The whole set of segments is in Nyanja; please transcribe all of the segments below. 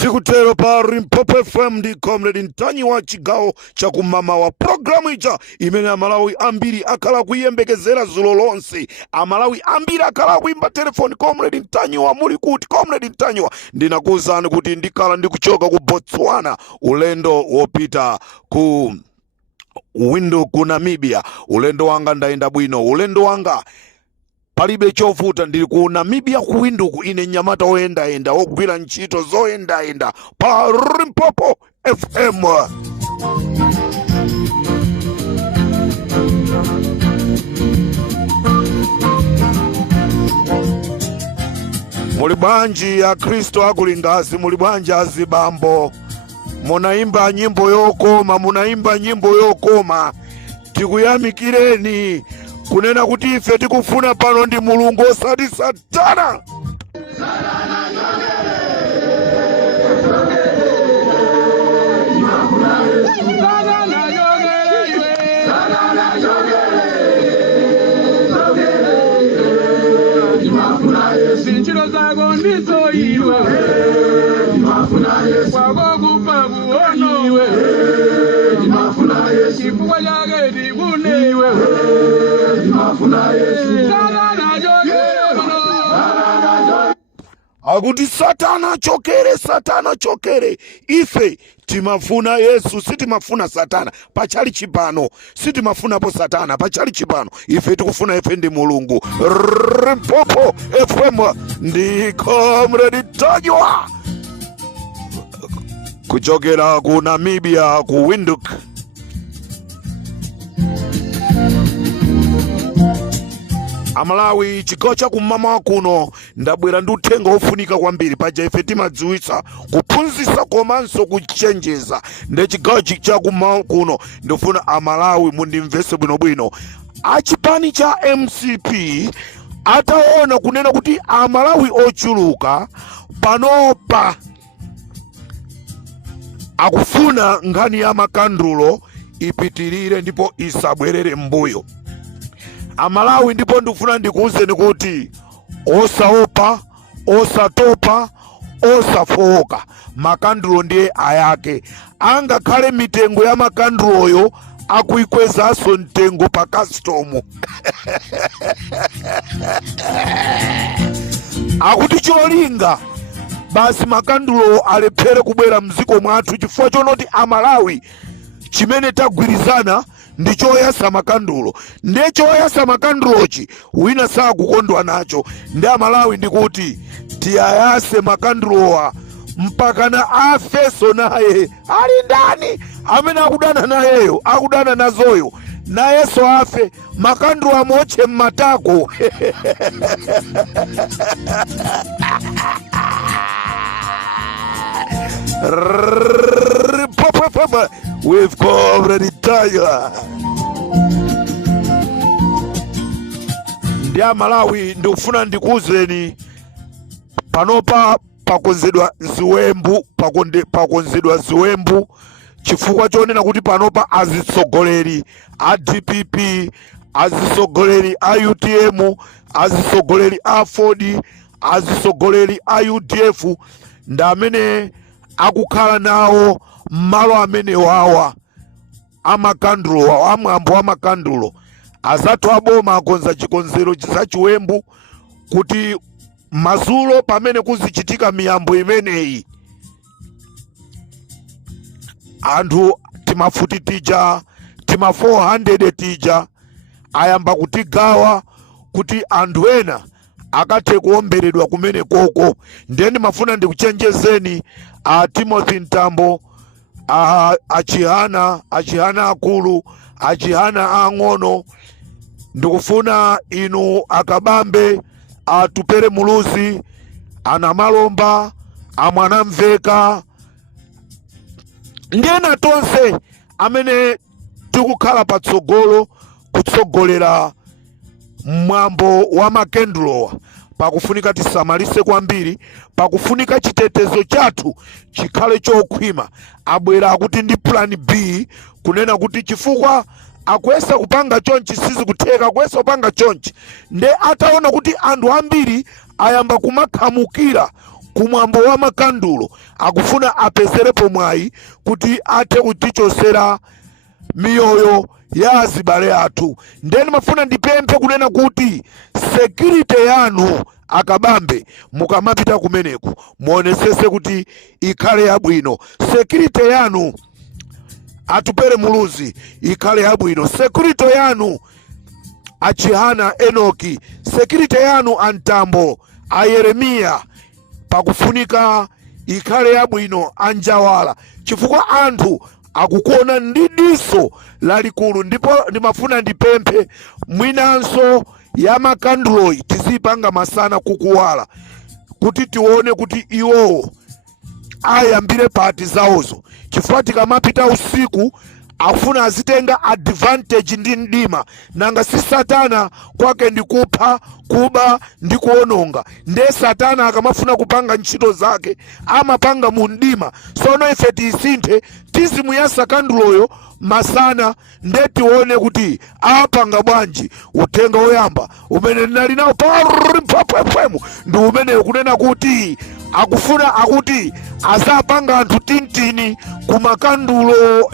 Chikutero pa Limpopo FM ndi Comrade Ntanyi wa chigawo cha kumama wa programu ija imene amalawi ambiri akhala kuyembekezera zulo lonse. Amalawi ambiri akhala kuimba telefoni, Comrade Ntanyi wa muli kuti? Comrade Ntanyi wa ndinakuwuzani kuti ndikhala ndikuchoka ku Botswana, ulendo wopita ku Windhoek ku Namibia. Ulendo wanga ndaenda bwino, ulendo wanga palibe chovuta, ndili ku Namibia ku Windhoek ine nyamata oyenda ogwira ntchito zoyenda pa Limpopo FM. Muli bwanji ya Kristo akulingazi, muli bwanji azibambo, munaimba nyimbo yokoma, tikuyamikireni kunena kuti ife tikufuna pano ndi Mulungu osati Satana. Sinchiro zako ndizo iwe wakokupa kuono iwe chifukwa chake ndikune iwe akuti Satana chokere. Ife timafuna Yesu, sitimafuna Satana pachali chipano, sitimafunapo Satana pachali chipano. Ife tikufuna ife ndi Mulungu. Limpopo FM ndi Comrade Ntanyi kuchokera ku Namibia ku Windhoek. Amalawi chigawo cha kumama kuno ndabwera ndi uthenga ofunika kwambiri. Paja ife timadziwitsa kuphunzitsa komanso kuchenjeza. Ndi chigawo cha kumama kuno ndifuna Amalawi mundimvese bwinobwino. Achipani cha MCP ataona kunena kuti Amalawi ochuluka panopa akufuna nkhani ya makandulo ipitirire ndipo isabwerere mbuyo. Amalawi ndipo ndifuna ndikuwuzeni kuti osaopa, osatopa, osafoka, makandulo ndiye ayake. Angakhale mitengo ya makanduloyo akuikwezaso mtengo pa customu. Akuti cholinga basi makandulo alephere kubwera mziko mwathu, chifukwa chonoti Amalawi chimene tagwirizana ndi choyasa makandulo. Ndiye choyasa makandulochi wina sakukondwa nacho. Ndi Amalawi ndikuti tiyayase makandulowa mpaka na afeso naye ali ndani amene akudana nayeyo, akudana nazoyo nayeso afe, makandulo amoche mmatako. With Comrade Ntanyi. ndi Amalawi ndikufuna ndikuwuzeni panopa pakonzedwa ziwembu chifukwa chonena kuti panopa azitsogoleri a DPP, azitsogoleri a UTM, azitsogoleri a FORD, azitsogoleri a UDF ndi amene akukhala nawo malo amene wawa amakandulo amwambo amakandulo. Azathu aboma akonza chikonzero za chiwembu kuti mazulo pamene kuzichitika miyambo imeneyi anthu timafuti tija tima 400 tija ayamba kutigawa kuti anthu ena akathe kuomberedwa kumene koko. Ndeni mafuna ndikuchenjezeni Timothy Ntambo, achihana akulu, achihana ang'ono, ndikufuna inu akabambe atupere muluzi, anamalomba, amwanamveka, ndena tonse amene tikukhala patsogolo kutsogolera mwambo wa makendulowa. Pakufunika tisamalise kwambiri, pakufunika chitetezo chathu chikhale chokhwima. Abwera akuti ndi plan B kunena kuti chifukwa akuyesa kupanga chonchi sizikutheka, akuyesa kupanga chonchi nde ataona kuti anthu ambiri ayamba kumakhamukira kumwambo wa makandulo, akufuna apezerepo mwayi kuti athe kutichosera miyoyo ya azibale athu. Ndeni mafuna ndipemphe kunena kuti security yanu akabambe mukamapita kumeneku muonesese kuti ikhale yabwino. Security yanu atupere muluzi ikhale yabwino. Security yanu achihana Enoki, security yanu Antambo, a Yeremiya, pakufunika ikhale yabwino Anjawala, chifukwa anthu akukuona ndi diso lalikulu. Ndipo ndimafuna ndipemphe mwinanso ya makanduloyi tizipanga masana kukuwala kuti tione kuti iwowo ayambire pati zawozo, chifukwa tikamapita usiku akufuna azitenga advantage ndi mdima. Nanga si Satana kwake ndi kupha, kuba ndi kuononga. Nde Satana akamafuna kupanga ntchito zake amapanga mu mdima. Sono ife tisinthe tizimu ya sakanduloyo masana nde tione kuti apanga bwanji. Utenga oyamba umene ndinali nawo pampapwemu ndi umene kunena kuti akufuna akuti azapanga anthu tintini kumakandulo.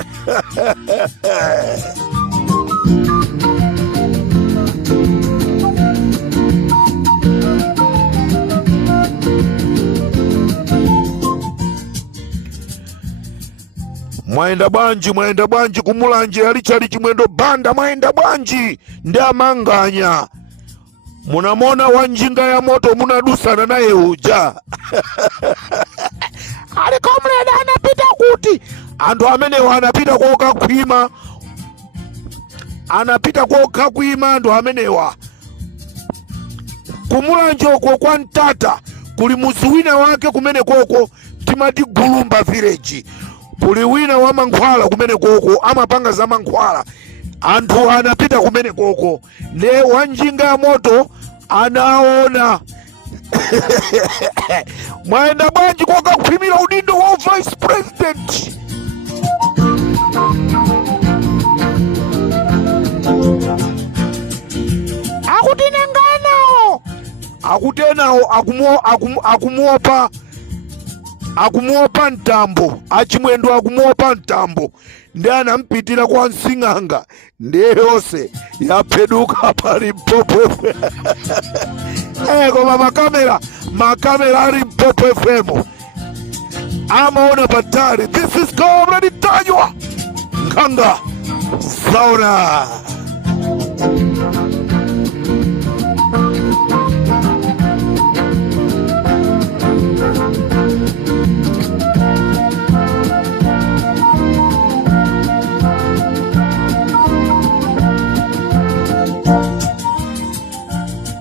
Mwaenda bwanji kumulanje alichali chimwendo banda, mwaenda bwanji ndi amanganya. Munamona wanjinga ya moto munadusana naye uja. Aliko mleda anapita kuti anthu amene wanapita kokakhwima, anapita kokakhwima anthu amenewa. Kumulanje uko kwa Ntata kuli muzi wina wake kumene koko timati Gulumba village. Kuli wina wa mankhwala kumene koko amapanga za mankhwala. Anthu anapita kumene koko ne wanjinga ya moto anaona. Mwaenda bwanji kokakhwimira udindo wa vice president. Akutenawo akumuopa Ntambo, achimwendo akumuopa Ntambo. Ndi anampitira kwa Nsing'anga ndiye yose yapeduka pali Limpopo. Koma makamera ali Limpopo FM amaona patali. This is Comrade Tanywa Nkanga Sauna.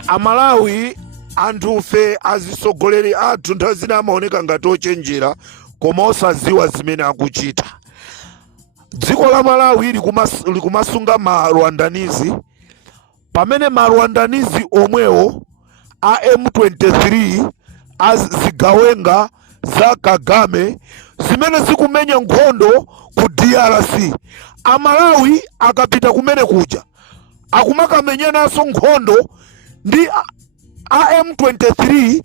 Amalawi anthufe azisogoleri athu nthawi zina amaoneka ngati ochenjera koma osaziwa zimene akuchita. Dziko la Malawi likumasunga ma Rwandanizi pamene marwandanizi omwewo a M23 azigawenga za Kagame zimene zikumenya nkhondo ku DRC. Amalawi akapita kumene kuja akumakamenyananso nkhondo ndi a M23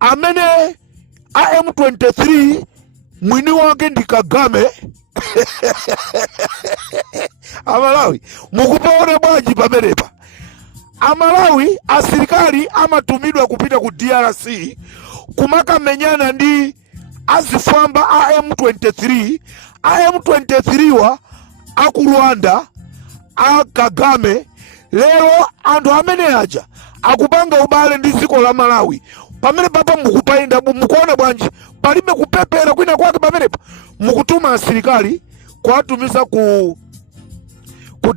amene a M23 mwini wake ndi Kagame. Amalawi mukupaona bwanji pamenepa? Amalawi asilikali amatumidwa kupita ku DRC kumakamenyana ndi azifamba a M23. A M23 wa aku Rwanda a Kagame lero anthu amene aja akupanga ubale ndi dziko la Malawi. Pamene papa mukupaenda mukuona bwanji palibe kupepera kwina kwake pamenepa? Mukutuma asilikali kwatumiza ku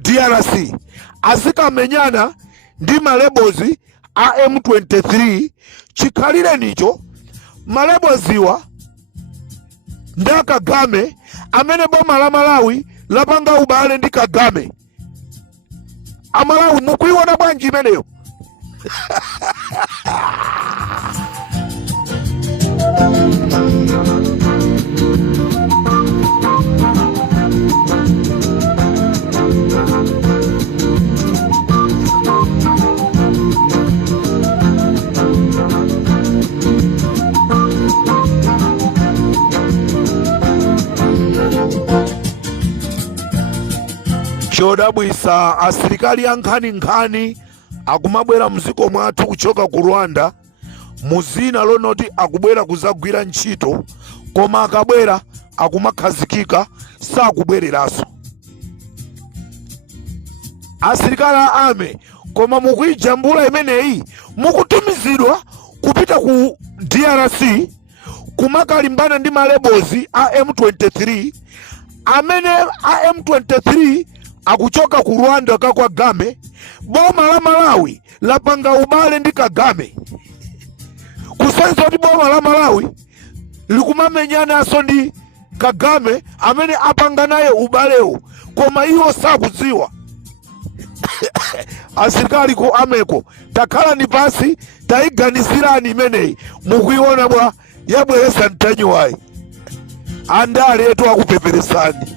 DRC azikamenyana ndi malebozi a M23. Chikhalire nicho maleboziwa nda Kagame amene boma la Malawi lapanga ubale ndi Kagame. Amalawi mukuiona bwanji imeneyo? Chodabwisa asilikali ankhani akumabwera mziko mwathu kuchoka ku Rwanda muzina lonoti akubwera kuzagwira ntchito, koma akabwera akumakhazikika sakubwereraso. Asilikali ame koma mukuijambula imeneyi mukutumizidwa kupita ku DRC kumakalimbana ndi malebozi a M23 amene a M23 akuchoka ku Rwanda kwa Kagame. Boma la Malawi lapanga ubale ndi Kagame kusenza kuti boma la Malawi likumamenyana aso ndi Kagame amene apanga naye ubalewo, koma iwo sakudziwa. Asilikali ko ameko takhala ni pasi taiganizirani imeneyi mukuiona bwa yabweresa mtanyuwayi andale yetu akupeperesani.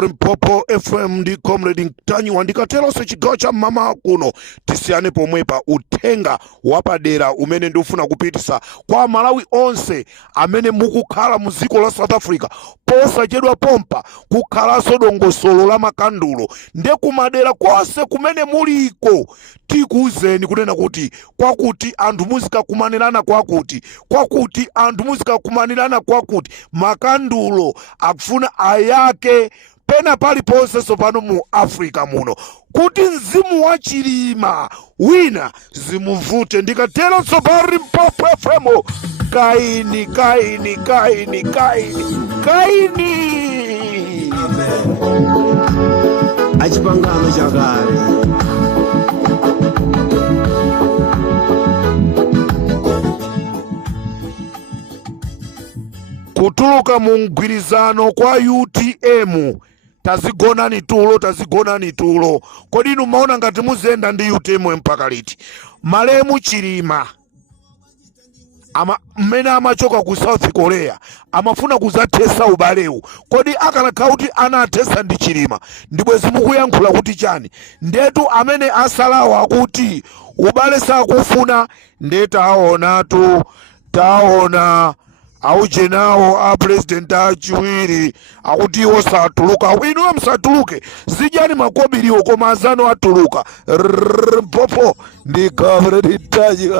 Rimpopo FM ndi Comrade Ntanyuwa ndikatero sechigawo cha mama kuno tisiyane pomwepa uthenga wapadera umene ndifuna kupitisa kwa Malawi onse amene mukukhala muziko la South Africa posachedwa pompa kukhalaso dongosolo la makandulo nde kumadera konse kumene muliko tikuuzeni kunena kuti kwakuti anthu muzika kumanirana kwakuti anthu muzika kumanirana kwakuti makandulo akufuna ayake pena pali ponse sopano mu Africa muno kuti mzimu wa chilima wina zimuvute. Ndikatero sopano Rimpopo FM kaini achipangano chakale kutuluka mu mgwirizano kwa UTM. Tazigonani tulo kodi inu maona ngati muzenda ndi UTM mpaka liti? Malemu Chilima mmene amachoka ku South Korea amafuna kuzathesa ubalewu. Kodi akanakhala kuti anathesa ndi Chilima ndibwezi mukuyankhula kuti chani? Ndetu amene asalawa akuti ubale sakufuna ndeta aonatu taona aujenawo a president achiwiri akuti iwo satuluka. Inuwe msatuluke zijani makobiriwo koma azano atuluka popo ndi Comrade Ntanyi.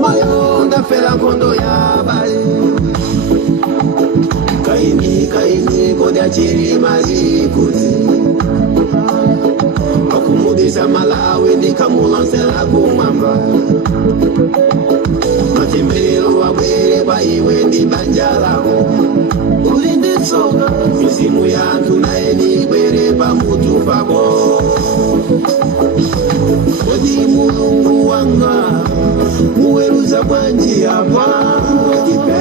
Mayo ndafera nkhondo y'abale kaini kodi Chilima likuti wakumudisa Malawi ndikamulansela kumwamba matembero wabwere kwa iwe ndi banja lako ulinditsoka mizimu yanthu naye nibwere pamutu pako. Kodi Mulungu wanga muweruza bwanji apa watipe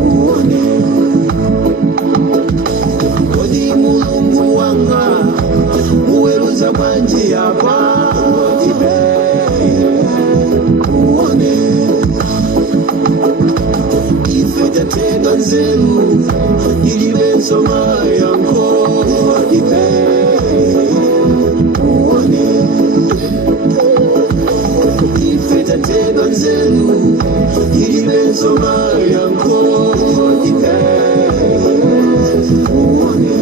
uone. Kodi Mulungu wanga muweruza bwanji apa watipe uone. Ife tatenda nzeru ilibe nsoma yanko watipe uone. Ife tatenda nzeru ilibe nsoma yanko watipe uone.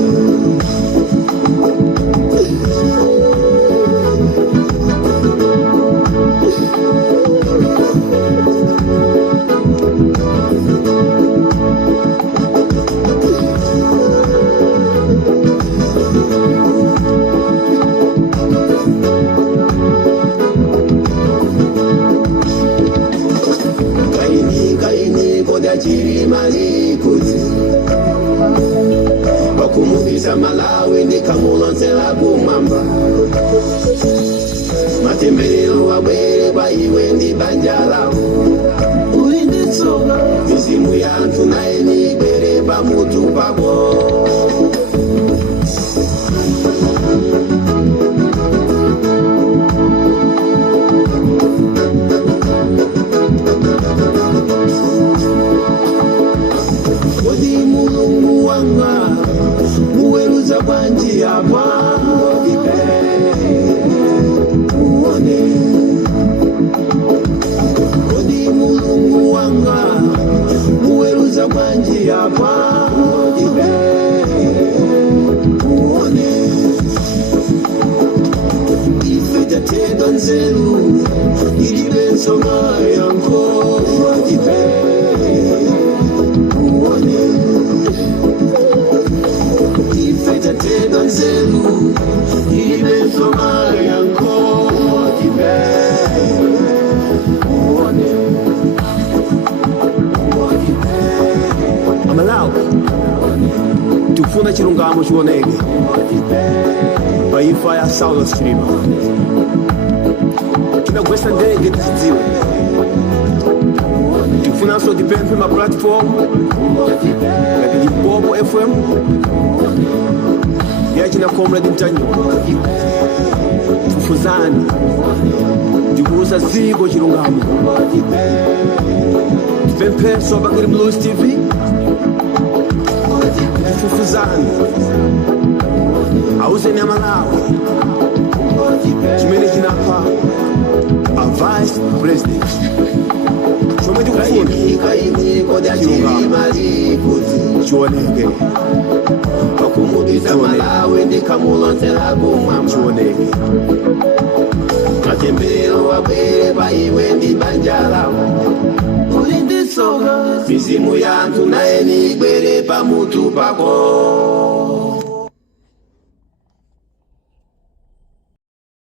Chilima likuti wakumudisa Malawi ndikamulansela kumwamba matembero wabwere kwa iwe ndi banja lako ulinditsoka mizimu yanthu naye nibwere pamutu pako. Kodi Mulungu wanga muweruza bwanji apa watipe uone. Kodi Mulungu wanga muweruza bwanji apa watipe uone. Ife tatenda nzeru ilibe nsoma yanko watipe uone. Ife tatenda nzeru ilibe nsoma yanko watipe uone. Amalawi tufuna chilungamo chioneke pa imfa ya Saulos Chilima. Tinagwesa ndege tizidziwe tifunanso tipemphe ma platform ngati Limpopo FM yachina Comrade Ntanyi tufuzani tikuuza ziko chilungamo tipempheso Bakari Blues TV tifufuzani auzeni Amalawi chimene chinapha a vice president chomwe tikufuna chioneke wakumudisa Malawi ndikamulansela kumwamba chioneke matembero wabwere pa iwe ndi banja lako ulinditsoka mizimu yanthu naye nibwere pamutu pako.